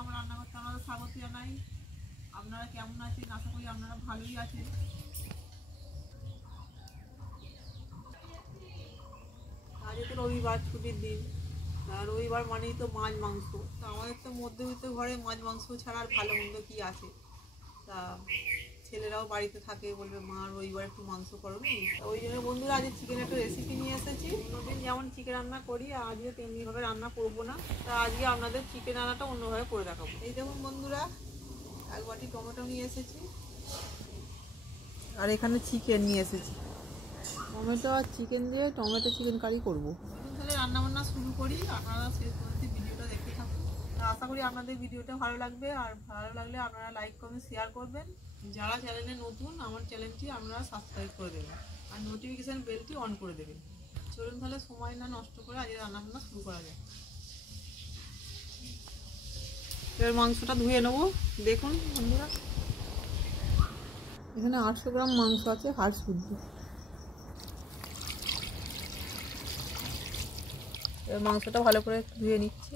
আমার রান্না করতে আপনাদের স্বাগত জানাই। আপনারা কেমন আছেন? আশা করি আপনারা ভালোই আছেন। আজ তো রবিবার, ছুটির দিন। রবিবার মানেই তো মাছ মাংস। তা আমাদের তো মধ্যবিত্ত ঘরে মাছ মাংস ছাড়া আর ভালো মন্দ কি আছে। তা ছেলেরাও বাড়িতে থাকে, বলবে মা রবিবার একটু মাংস করো নি। ওই জন্য বন্ধুরা আজকে চিকেন একটা রেসিপি নিয়ে এসেছি। অন্যদিন যেমন চিকেন রান্না করি আজকে তেমনিভাবে রান্না করবো না। তা আজকে আপনাদের চিকেন রান্নাটা অন্যভাবে করে দেখাবো। এই দেখুন বন্ধুরা, এক বাটি টমেটো নিয়ে এসেছি আর এখানে চিকেন নিয়ে এসেছি। টমেটো আর চিকেন দিয়ে টমেটো চিকেন কারি করবো। তাহলে রান্নাবান্না শুরু করি। আপনারা শেষ পর্যন্ত ভিডিওটা দেখতে থাকুন। আশা করি আপনাদের ভিডিওটা ভালো লাগবে, আর ভালো লাগলে আপনারা লাইক কমেন্ট শেয়ার করবেন। যারা চ্যানেলে নতুন আমার চ্যানেলটি আপনারা সাবস্ক্রাইব করে দেবেন আর নোটিফিকেশান বেলটি অন করে দেবেন। চলুন তাহলে সময় না নষ্ট করে আজকে রান্নাবান্না শুরু করা যায়। এবার মাংসটা ধুয়ে নেবো। দেখুন বন্ধুরা, এখানে 800 গ্রাম মাংস আছে হাড় শুদ্ধ। এবার মাংসটা ভালো করে ধুয়ে নিচ্ছি।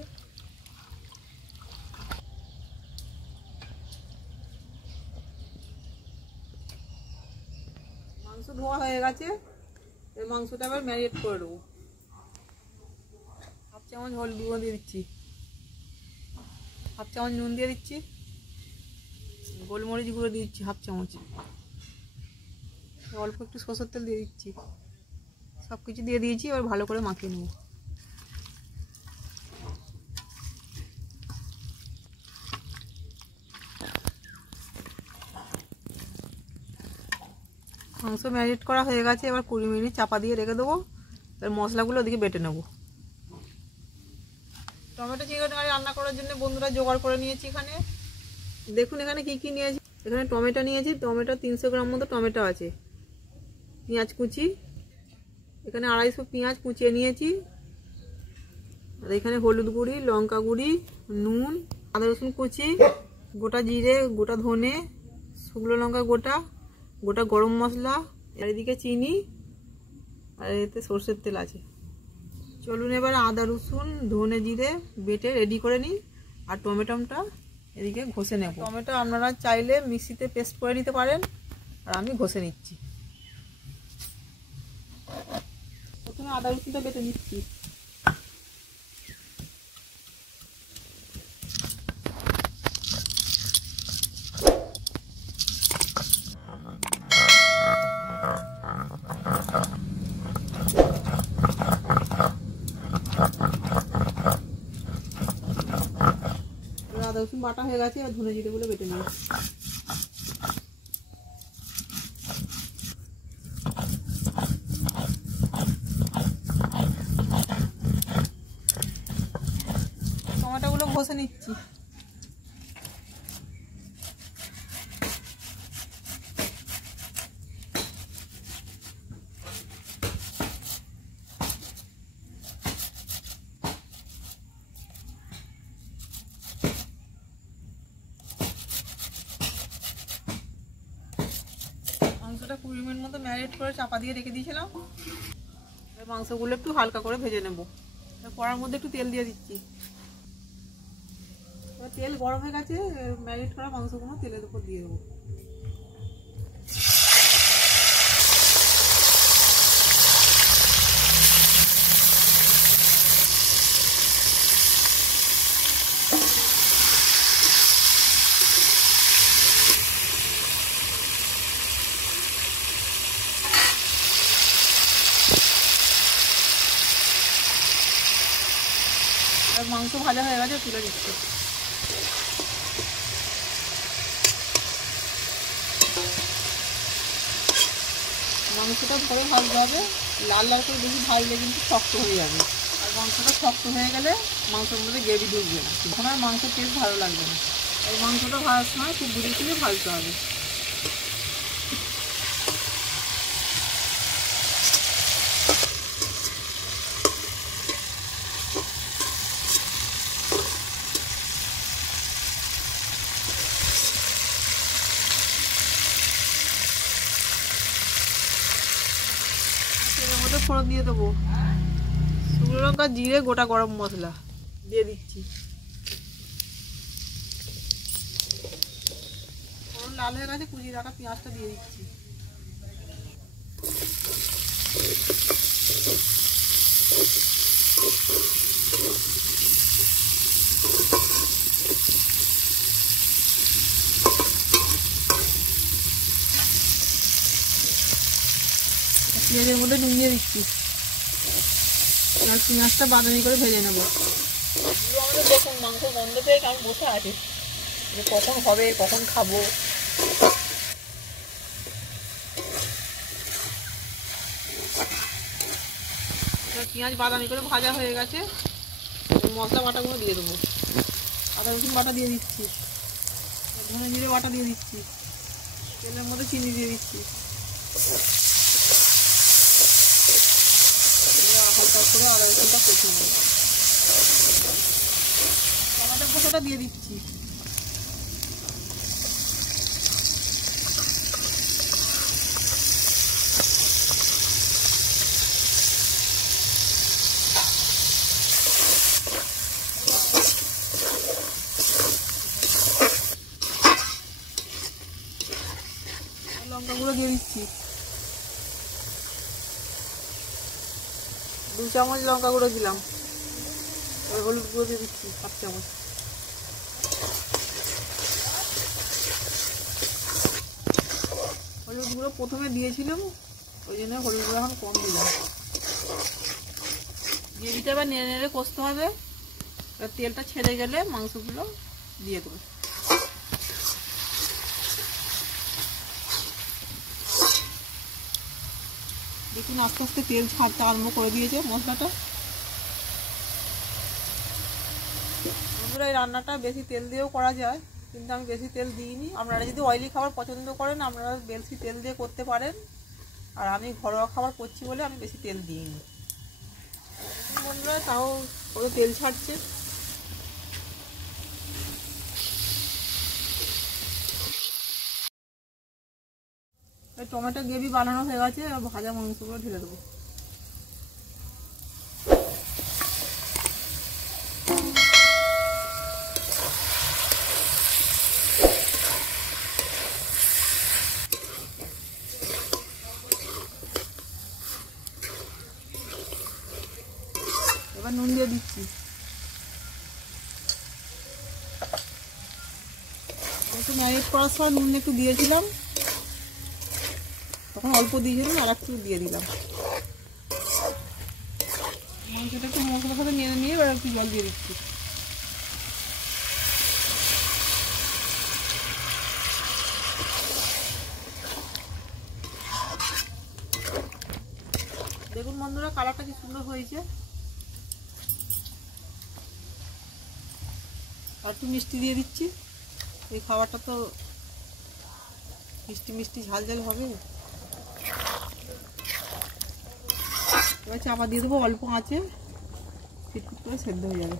মাংস ধোয়া হয়ে গেছে। এই মাংসটা আবার ম্যারিনেট করে দেবো। হাফ চামচ হলুদ গুঁড়ো দিয়ে দিচ্ছি, হাফ চামচ নুন দিয়ে দিচ্ছি, গোলমরিচ গুঁড়ো দিয়ে দিচ্ছি হাফ চামচ, অল্প একটু সরষের তেল দিয়ে দিচ্ছি। সব কিছু দিয়ে দিয়েছি, এবার ভালো করে মাখিয়ে নেব। মাংস ম্যারিনেট করা হয়ে গেছে। এবার 20 মিনিট চাপা দিয়ে রেখে দেবো। এবার মশলাগুলো ওদিকে বেটে নেব। টমেটো চিকেন কারি রান্না করার জন্য বন্ধুরা জোগাড় করে নিয়েছি। এখানে দেখুন এখানে কি কি নিয়েছি। এখানে টমেটো নিয়েছি, টমেটো 300 গ্রাম মতো টমেটো আছে। পেঁয়াজ কুচি, এখানে 250 পেঁয়াজ কুচিয়ে নিয়েছি। আর এখানে হলুদ গুঁড়ি, লঙ্কা গুঁড়ি, নুন, আদা রসুন কুচি, গোটা জিরে, গোটা ধনে, শুকনো লঙ্কা গোটা, গোটা গরম মশলা, আর এদিকে চিনি, আর এতে সরষের তেল আছে। চলুন এবার আদা রসুন ধনে জিরে বেটে রেডি করে নিই। আর টমেটোটা এদিকে ঘষে নেব। টমেটো আপনারা চাইলে মিক্সিতে পেস্ট করে নিতে পারেন, আর আমি ঘষে নিচ্ছি। প্রথমে আদা রসুনটা বেটে নিচ্ছি। আদা রসুন বাটা হয়ে গেছে। আর ধনে জিরেগুলো বেটে নেব। টমেটোগুলো ঘষে নিচ্ছি। মাংসটা 20 মিনিট মতো ম্যারিনেট করে চাপা দিয়ে রেখে দিয়েছিলাম। মাংসগুলো একটু হালকা করে ভেজে নেব। কড়ার মধ্যে একটু তেল দিয়ে দিচ্ছি। তেল গরম হয়ে গেছে। ম্যারিনেট করা মাংসগুলো তেলের উপর দিয়ে দেবো। মাংস ভাজা হয়ে গেছে, তুলে দিচ্ছি। মাংসটা ধরে ভাজতে হবে। লাল লাল করে বেশি ভাজলে কিন্তু শক্ত হয়ে যাবে। আর মাংসটা শক্ত হয়ে গেলে মাংসের মধ্যে গ্রেভি ঢুকবে না, তখন আর মাংসের টেস্ট ভালো লাগবে না। এই মাংসটা ভাজার সময় খুব ঘুরে ঘুরে ভাজতে হবে। তেলের মধ্যে ফোড়ন দিয়ে দেবো। শুকনো লঙ্কা, জিরে, গোটা গরম মশলা দিয়ে দিচ্ছি। লাল হয়ে গেছে, কুচিয়ে রাখা পেঁয়াজটা দিয়ে দিচ্ছি। পেঁয়াজের মধ্যে নুন দিয়ে দিচ্ছি, আর পেঁয়াজটা বাদামি করে ভেজে নেবো। আমাদের দেখুন মাংস গন্ধ পেয়ে আমি বসে আছি যে কখন হবে, কখন খাবো। পেঁয়াজ বাদামি করে ভাজা হয়ে গেছে, মশলা বাটাগুলো দিয়ে দেবো। আদা রসুন বাটা দিয়ে দিচ্ছি, ধনে জিরে বাটা দিয়ে দিচ্ছি, তেলের মধ্যে চিনি দিয়ে দিচ্ছি, হালকা করে আদা রসুনটা কষে নেব। টমেটো খোসাটা দিয়ে দিচ্ছি। লঙ্কা গুঁড়ো দিয়ে দিচ্ছি, 2 চামচ লঙ্কা গুঁড়ো দিলাম। হলুদ গুঁড়ো দিয়ে দিচ্ছি 1 চামচ। হলুদ গুঁড়ো প্রথমে দিয়েছিলাম, ওই জন্য হলুদ গুঁড়ো এখন কম দিলাম। গ্রেভিটা এবার নেড়ে নেড়ে কষতে হবে। তেলটা ছেড়ে গেলে মাংসগুলো দিয়ে দেবো। দেখুন আস্তে আস্তে তেল ছাড়তে আরম্ভ করে দিয়েছে মশলাটা। বন্ধুরা এই রান্নাটা বেশি তেল দিয়েও করা যায়, কিন্তু আমি বেশি তেল দিইনি। আপনারা যদি অয়েলি খাবার পছন্দ করেন আপনারা বেশি তেল দিয়ে করতে পারেন, আর আমি ঘরোয়া খাবার করছি বলে আমি বেশি তেল দিইনি। বন্ধুরা তাও ওরা তেল ছাড়ছে। টমেটো গ্রেভি বানানো হয়ে গেছে, ভাজা মাংসগুলো ঢেলে দেবো। এবার নুন দিয়ে দিচ্ছি। একটু ম্যারিনেট করার সময় নুন একটু দিয়েছিলাম, তখন অল্প দিয়েছিলাম, আর একটু দিয়ে দিলাম। মাংসটা একটু মশলার সাথে নেড়ে নিয়ে এবার একটু জল দিয়ে দিচ্ছি। দেখুন বন্ধুরা কালারটা কি সুন্দর হয়েছে। আর একটু মিষ্টি দিয়ে দিচ্ছি, এই খাবারটা তো মিষ্টি মিষ্টি ঝাল ঝাল হবে। এবার চাপা দিয়ে দেবো, অল্প আঁচে ফিটফিট করে সেদ্ধ হয়ে যাবে।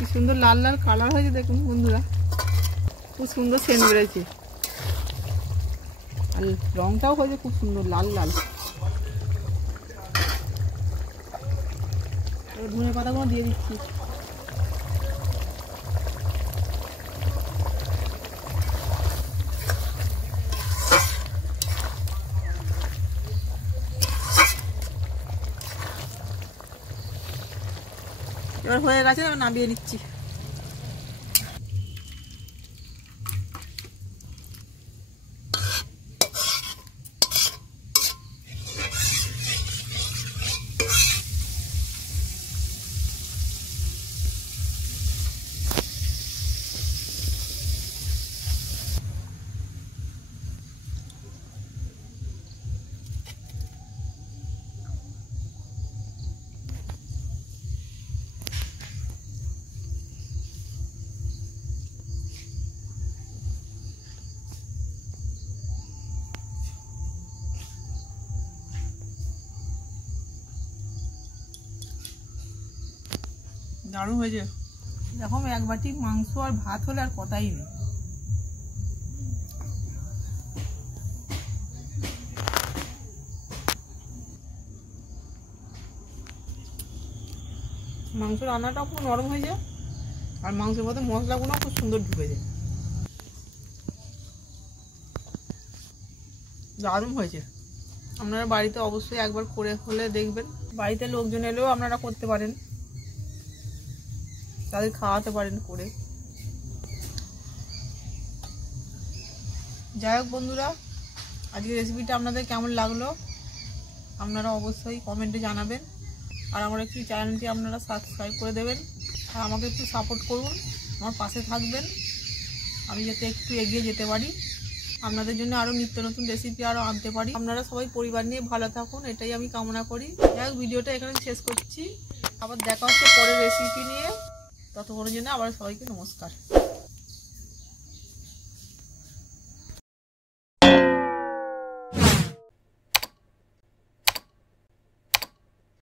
কি সুন্দর লাল লাল কালার হয়েছে দেখুন বন্ধুরা, খুব সুন্দর সেন্ট বেরোচ্ছে, আর রংটাও হয়েছে খুব সুন্দর লাল লাল। ধনে পাতাগুলো দিয়ে দিচ্ছি। এবার হয়ে গেছে, এবার নামিয়ে নিচ্ছি। দারুণ হয়েছে। দেখো এক বাটি মাংস আর ভাত হলে আর কথাই নেই। মাংস রান্নাটাও খুব নরম হয়েছে আর মাংসের মধ্যে মশলাগুলো খুব সুন্দর ঢুকেছে। দারুণ হয়েছে। আপনারা বাড়িতে অবশ্যই একবার করে হলে দেখবেন। বাড়িতে লোকজন এলেও আপনারা করতে পারেন, তাদের খাওয়াতে পারেন করে। যাই হোক বন্ধুরা, আজকের রেসিপিটা আপনাদের কেমন লাগলো আপনারা অবশ্যই কমেন্টে জানাবেন। আর আমার একটু চ্যানেলটি আপনারা সাবস্ক্রাইব করে দেবেন আর আমাকে একটু সাপোর্ট করুন, আমার পাশে থাকবেন, আমি যাতে একটু এগিয়ে যেতে পারি, আপনাদের জন্য আরও নিত্য নতুন রেসিপি আরও আনতে পারি। আপনারা সবাই পরিবার নিয়ে ভালো থাকুন, এটাই আমি কামনা করি। যাই হোক, ভিডিওটা এখানে শেষ করছি। আবার দেখা হচ্ছে পরের রেসিপি নিয়ে। ততক্ষণের জন্য আবার সবাইকে নমস্কার।